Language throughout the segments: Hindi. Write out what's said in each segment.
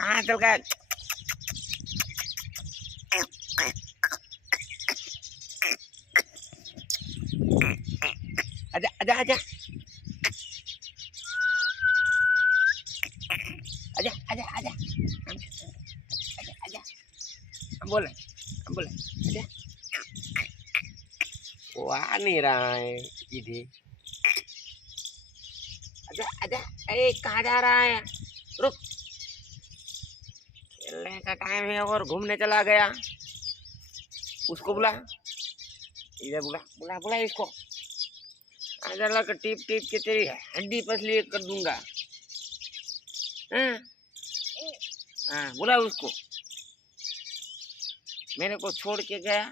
कहाँ चल गया? आजा आजा आजा आजा आजा आजा आजा आजा बोले आजा वो आ नहीं रहा है इधर आजा आजा अरे कहाँ जा रहा है रुक खेलने का टाइम है और घूमने चला गया उसको बुला इधर बुला बुला बुला इसको आजा लग टिप टिप के तेरी हड्डी पसली कर दूंगा हाँ बुला उसको मेरे को छोड़ के गया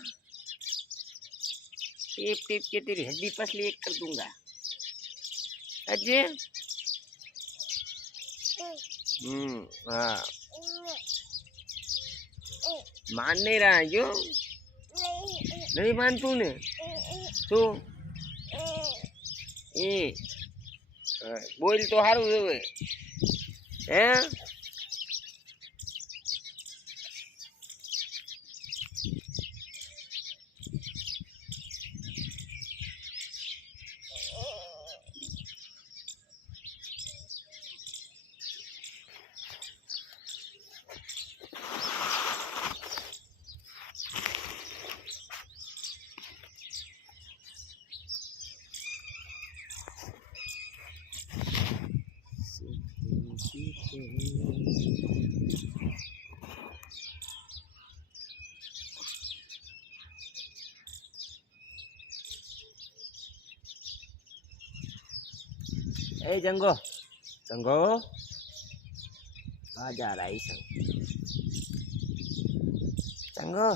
टिप टिप के तेरी हड्डी पसली एक कर दूंगा अजय हाँ मान नहीं रहा है क्यों नहीं मान तूने तो ये बोल तो हारू है ए जंगो जंगो आ जा रहा है जंगो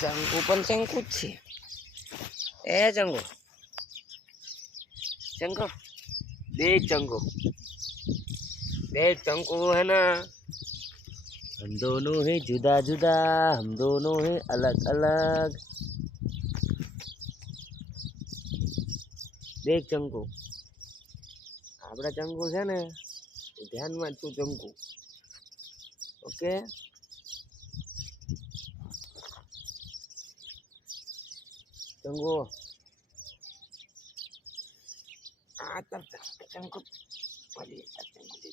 जंगो पण शंकु छे ए जंगो जंगो देख जंगो है ना हम दोनों हैं जुदा जुदा हम दोनों हैं अलग अलग देख चंकू आपड़ा चंकू है ने ध्यान में तू चंकू ओके चंकू आ तर चंकू वाली चंकू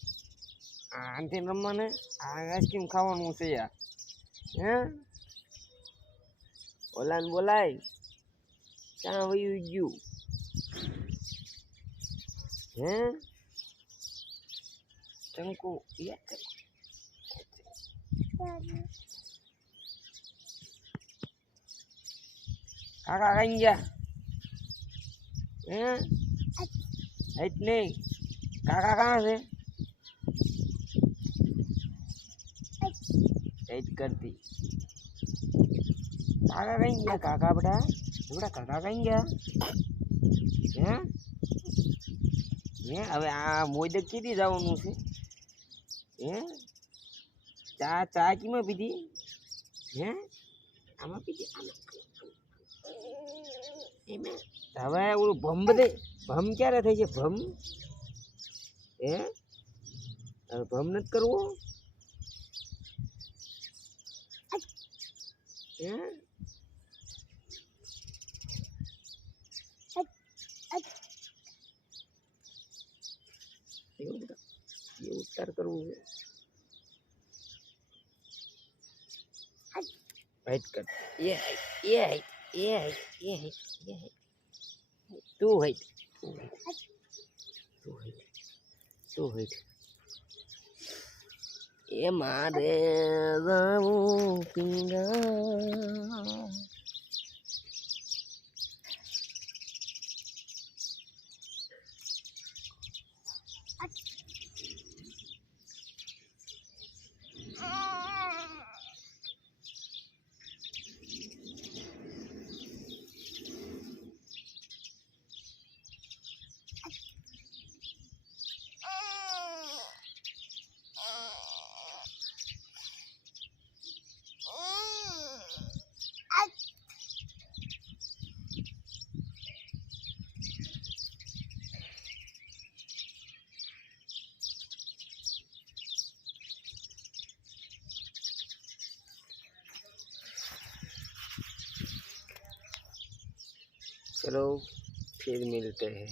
आंटी रम्मा ने आइसक्रीम खावानुं छे यार हैं ओलान बोलाय क्या वयु गयु हैं चंकू ये काका कहीं गया हैं इतने काका कहाँ से करती काका कहीं गया काका बेटा बेटा काका कहीं गया हैं હવે આ મોદક કીધી જવાનું છે હે ચા કીમાં પીધી હે આમાં પીધી એમાં હવે ઓલું ભમ બધે ભમ ક્યારે થઈ છે ભમ હે હવે ભમ નથી કરવો હે ये उत्तर करूँ हाइट कर ये है तू हाइट ये मारे जाऊं पिंगा चलो फिर मिलते हैं।